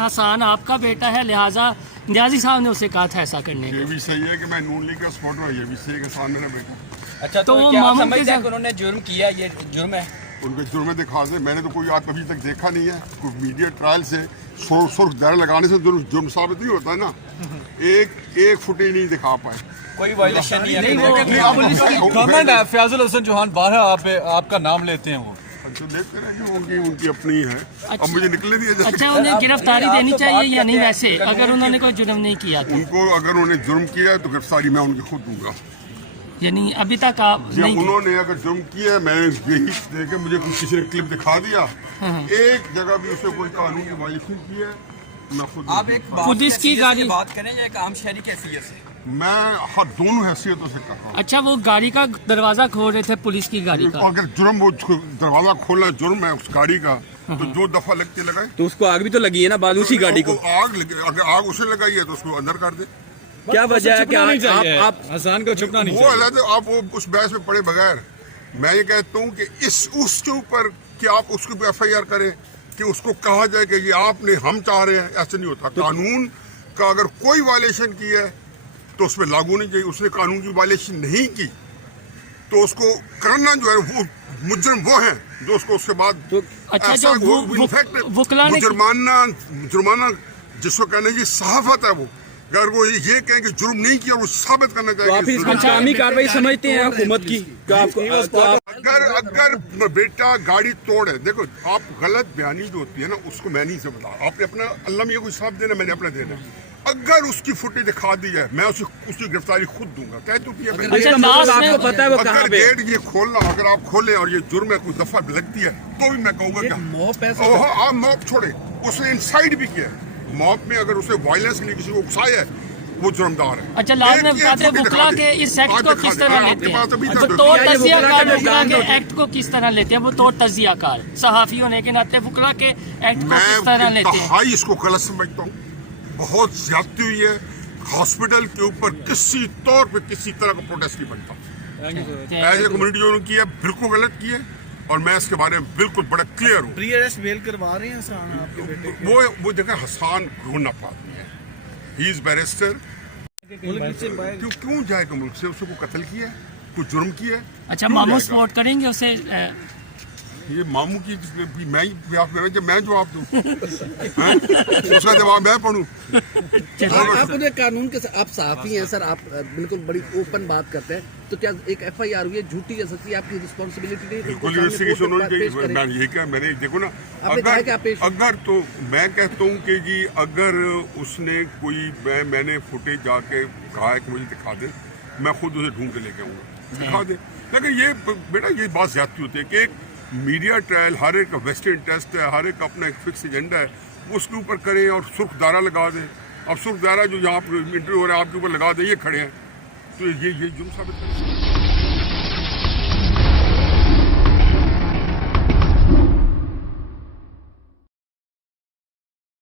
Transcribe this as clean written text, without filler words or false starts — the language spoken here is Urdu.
حسان آپ کا بیٹا ہے, لہٰذا نیازی صاحب نے اسے کہا تھا ایسا کرنے یہ بھی صحیح ہے کہ میں نون لیگ کا سپورٹر ہوں, یہ بھی صحیح ہے کہ حسان میرا بیٹا. اچھا تو کیا آپ سمجھتے ہیں کہ انہوں نے جرم کیا, یہ جرم ہے؟ ان کے جرم دکھا دیں. میں نے تو کوئی آج ابھی تک دیکھا نہیں ہے. کوئی میڈیا ٹرائل سے سرخ دائرہ لگانے سے جرم ثابت نہیں ہوتا ہے نا. ایک فوٹیج نہیں دکھا پائے. کوئی وائلیشن نہیں ہے. گورنمنٹ ہے فیاض الحسن چوہان بارہ آپ کا نام لیتے ہیں, وہ لیتے رہے ان کی اپنی ہے. اب مجھے نکلنے دیا. اچھا انہیں گرفتاری دینی چاہیے یا نہیں؟ ویسے اگر انہوں نے کوئی جرم نہیں کیا ان کو اگر انہوں نے جرم کیا ہے تو گرفتاری میں ان کی خود دوں گا. یعنی ابھی تک آپ نہیں, انہوں نے اگر جرم کیا ہے میں یہی دیکھے مجھے کسی نے کلپ دکھا دیا ایک جگہ بھی اسے کوئی قانون کی وائلیشن کی ہے میں خود. آپ ایک پولیس کی گاڑی بات کریں یا ایک عام شہری کی حیثیت سے؟ میں ہر دونوں حیثیتوں سے کر رہا ہوں. اچھا وہ گاڑی کا دروازہ کھول رہے تھے, پولیس کی گاڑی کا. اگر جرم وہ دروازہ کھولنا جرم ہے اس گاڑی کا تو جو دفعہ لگتی لگائے. تو اس کو آگ بھی تو لگی ہے نا بعد اسی گاڑی کو. اگر آگ اسے لگائی ہے تو اس کو اندر کر دے. کیا وجہ ہے کہ آپ حسان کو چھپنا نہیں وہ علیحدہ آپ وہ اس بحث میں پڑے بغیر میں یہ کہتا ہوں کہ اس کے اوپر کہ آپ اس کو ایف آئی آر کریں کہ اس کو کہا جائے کہ یہ آپ نے ہم چاہ رہے ہیں. ایسا نہیں ہوتا. قانون کا اگر کوئی وائلیشن کی ہے تو اس پہ لاگو نہیں چاہیے. اس نے قانون کی وائلیشن نہیں کی تو اس کو کرنا جو ہے وہ مجرم وہ ہیں جو اس کو اس کے بعد جرمانہ جس کو کہنے کی صحافت ہے. وہ اگر وہ یہ کہیں کہ جرم نہیں کیا وہ ثابت کرنا چاہیے. انتظامی کارروائی سمجھتے ہیں حکومت کی؟ اگر بیٹا گاڑی توڑے, دیکھو آپ غلط بیانی جو ہوتی ہے نا اس کو میں نہیں سے بتا. آپ نے اپنا اللہ میں یہ کوئی حساب دینا, میں نے اپنا دینا. اگر اس کی فوٹیج دکھا دی ہے میں اس کی گرفتاری خود دوں گا. کہہ چکی ہے اگر گیٹ یہ کھولنا اگر آپ کھولیں اور یہ جرم ہے کوئی دفعہ لگتی ہے تو بھی میں کہوں گا کہ آپ موب چھوڑے. اس نے انسائڈ بھی کیا ہے. موب میں اگر اسے وائلنس نہیں کسی کو اکسایا ہے وہ جرمدار ہے. اچھا لازم نے بتاتے ہیں وکلا کے اس ایکٹ کو کس طرح لیتے ہیں, وہ توڑ تجزیہ کار وکلا کے ایکٹ کو کس طرح لیتے ہیں, وہ توڑ تجزیہ کار صحافی ہونے کے ناطے وکلا کے ایکٹ کو کس طرح لیتے ہیں؟ میں اس کو غلط سمجھتا ہوں. بہت زیادتی ہوئی ہے. ہاسپٹل کے اوپر کسی طور پہ کسی طرح کا پروٹیسٹ نہیں بنتا. ایز اے کمیونٹی جو کی ہے بالکل غلط کی ہے اور میں اس کے بارے میں بالکل بڑا کلیئر ہوں. پری اریسٹ بیل کروا رہے ہیں حسان آپ کے بیٹے کو؟ وہ جگہ حسان گرون اپ آدمی ہے. ہی از بیرسٹر. کیوں جائے گا ملک سے؟ اسے کو قتل کیا ہے, کوئی جرم کیا ہے. اچھا ماموں سپورٹ کریں گے اسے؟ یہ ماموں کی میں جواب دوں اس کا جواب میں پڑھوں. آپ انہیں قانون کے آپ صحافی ہیں سر, آپ بالکل بڑی اوپن بات کرتے ہیں, تو کیا ایک ایف آئی آر ہوئی ہے جھوٹی جا سکتی ہے؟ آپ کی رسپانسبلٹی نہیں؟ بالکل میں یہی کہا. میں نے دیکھو نا اگر تو میں کہتا ہوں کہ جی اگر اس نے کوئی میں نے فوٹیج جا کے کہا ہے کہ مجھے دکھا دے, میں خود اسے ڈھونڈ کے لے کے آؤں گا, دکھا دے. لیکن یہ بیٹا یہ بات زیادتی ہوتی ہے کہ ایک میڈیا ٹرائل ہر ایک کا ویسٹرن انٹرسٹ ہے, ہر ایک کا اپنا ایک فکس ایجنڈا ہے, وہ اس کے اوپر کریں اور سرخ دائرہ لگا دیں. اب سرخ دائرہ جو یہاں انٹرویو ہو رہا ہے آپ کے اوپر لگا دیں, یہ کھڑے ہیں تو یہ جرم ثابت کریں.